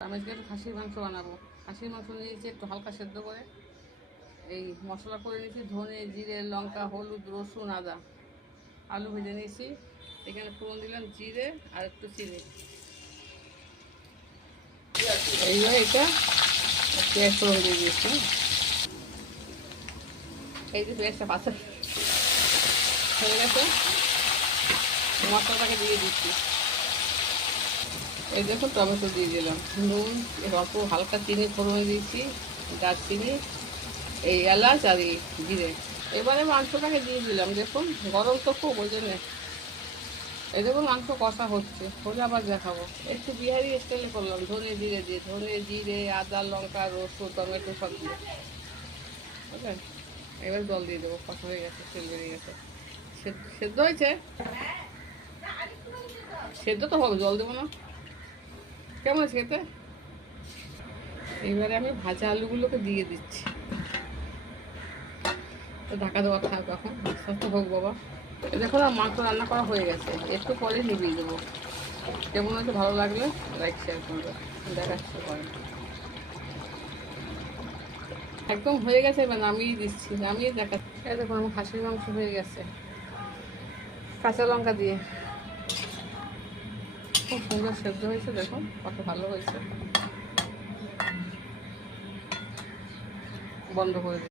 আমি আজকে একটু খাসির মাংস বানাবো। খাসির মাংস নিয়েছি একটু হালকা সেদ্ধ করে, এই মশলা করে নিয়েছি ধনে, জিরে, লঙ্কা, হলুদ, রসুন, আদা, আলু ভেজে নিয়েছি। এখানে ফোড়ন দিলাম জিরে আর একটু চিনি। এইবার এটা পেঁয়াজ ফোড়ন দিয়ে দিয়েছি। এই যে পেঁয়াজটা পাশে হয়ে গেছে, মশলাটাকে দিয়ে দিচ্ছি। এই দেখো টমেটো দিয়ে দিলাম, নুন, অল্প হালকা চিনি ফোড়নে দিয়েছি, দারচিনি, এই এলাচ আর এই জিরে। এবারে মাংসটাকে দিয়ে দিলাম। দেখুন গরম তো খুব, ওই জন্যে এই দেখুন মাংস কষা হচ্ছে, হলে আবার দেখাবো। একটু বিহারি স্টাইলে করলাম, ধনে জিরে দিয়ে, ধনে জিরে, আদা, লঙ্কা, রসুন, টমেটো সব দিয়ে, বুঝলেন। এবার জল দিয়ে দেবো, কষা হয়ে গেছে, তেল বেরিয়ে গেছে, সেদ্ধ হয়েছে। সেদ্ধ তো হবে, জল দেবো না। কেমন আছে খেতে? এবারে আমি ভাজা আলুগুলোকে দিয়ে দিচ্ছি। তো ঢাকা দেওয়া থাক, এখন আস্তে আস্তে হোক বাবা। দেখুন আর মাংস রান্না করা হয়ে গেছে, একটু পরে নিভিয়ে দেবো। কেমন হয়েছে ভালো লাগলে লাইক শেয়ার করবে, দেখাচ্ছে পরে। একদম হয়ে গেছে, এবার নামিয়ে দিচ্ছি, নামিয়ে দেখাচ্ছি। এই দেখুন আমার খাসির মাংস হয়ে গেছে, কাঁচা লঙ্কা দিয়ে খুব সুন্দর সেদ্ধ হয়েছে। দেখুন কত ভালো হয়েছে। বন্ধ করে